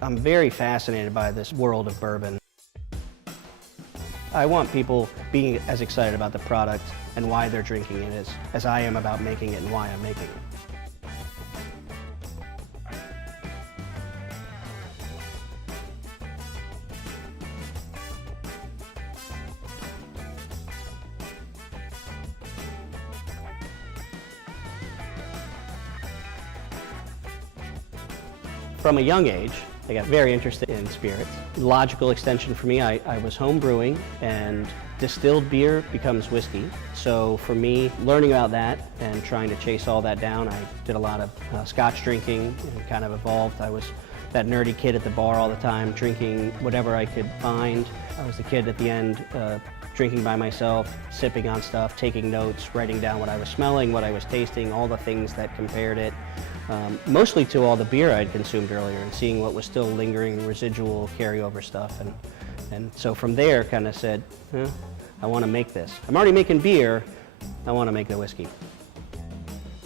I'm very fascinated by this world of bourbon. I want people being as excited about the product and why they're drinking it as I am about making it and why I'm making it. From a young age, I got very interested in spirits. Logical extension for me, I was home brewing, and distilled beer becomes whiskey. So for me, learning about that and trying to chase all that down, I did a lot of scotch drinking and kind of evolved. I was that nerdy kid at the bar all the time, drinking whatever I could find. I was the kid at the end drinking by myself, sipping on stuff, taking notes, writing down what I was smelling, what I was tasting, all the things that compared it. Mostly to all the beer I'd consumed earlier and seeing what was still lingering residual carryover stuff. And so from there kind of said, I want to make this. I'm already making beer, I want to make the whiskey.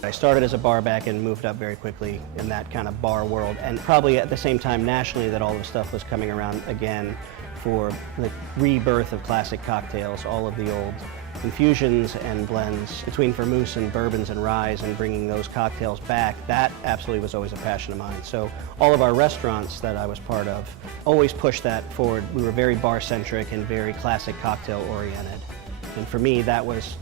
I started as a bar back and moved up very quickly in that kind of bar world, and probably at the same time nationally that all the stuff was coming around again for the rebirth of classic cocktails, all of the old infusions and blends between vermouths and bourbons and ryes and bringing those cocktails back. That absolutely was always a passion of mine. So all of our restaurants that I was part of always pushed that forward. We were very bar-centric and very classic cocktail-oriented. And for me, that was,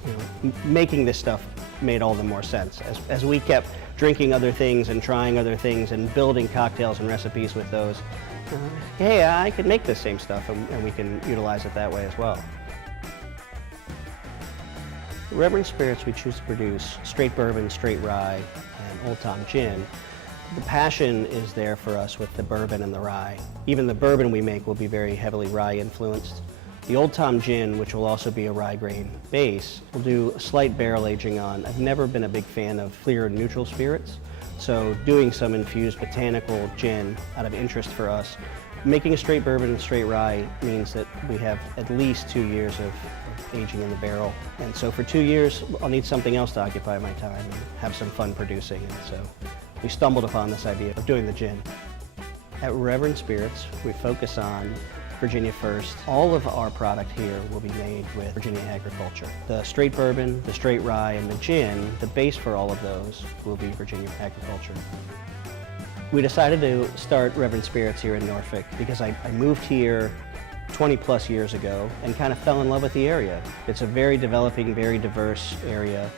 making this stuff made all the more sense. As we kept drinking other things and trying other things and building cocktails and recipes with those, hey, I could make this same stuff and we can utilize it that way as well. Reverend Spirits, we choose to produce straight bourbon, straight rye, and Old Tom gin. The passion is there for us with the bourbon and the rye. Even the bourbon we make will be very heavily rye influenced. The Old Tom gin, which will also be a rye grain base, will do a slight barrel aging on. I've never been a big fan of clear neutral spirits, so doing some infused botanical gin out of interest for us. Making a straight bourbon and straight rye means that we have at least 2 years of aging in the barrel. And so for 2 years, I'll need something else to occupy my time and have some fun producing. And so we stumbled upon this idea of doing the gin. At Reverend Spirits, we focus on Virginia first. All of our product here will be made with Virginia agriculture. The straight bourbon, the straight rye, and the gin, the base for all of those will be Virginia agriculture. We decided to start Reverend Spirits here in Norfolk because I moved here 20 plus years ago and kind of fell in love with the area. It's a very developing, very diverse area.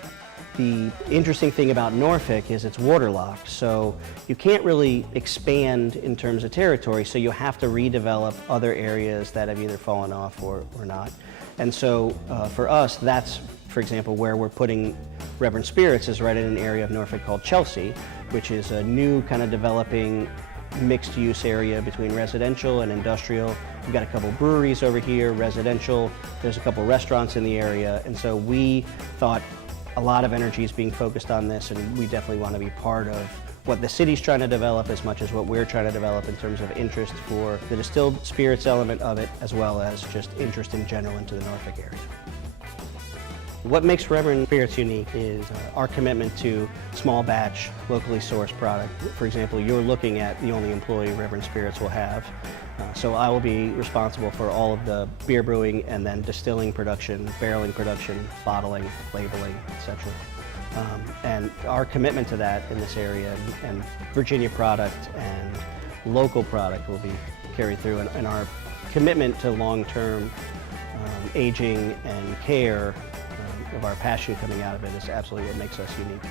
The interesting thing about Norfolk is it's waterlocked, so you can't really expand in terms of territory, so you have to redevelop other areas that have either fallen off or not. And so for us, that's, for example, where we're putting Reverend Spirits is right in an area of Norfolk called Chelsea, which is a new kind of developing mixed-use area between residential and industrial. We've got a couple breweries over here, residential. There's a couple restaurants in the area, and so we thought a lot of energy is being focused on this, and we definitely want to be part of what the city's trying to develop as much as what we're trying to develop in terms of interest for the distilled spirits element of it, as well as just interest in general into the Norfolk area. What makes Reverend Spirits unique is our commitment to small batch, locally sourced product. For example, you're looking at the only employee Reverend Spirits will have. So I will be responsible for all of the beer brewing and then distilling production, barreling production, bottling, labeling, etc. And our commitment to that in this area and Virginia product and local product will be carried through, and our commitment to long-term aging and care of our passion coming out of it is absolutely what makes us unique.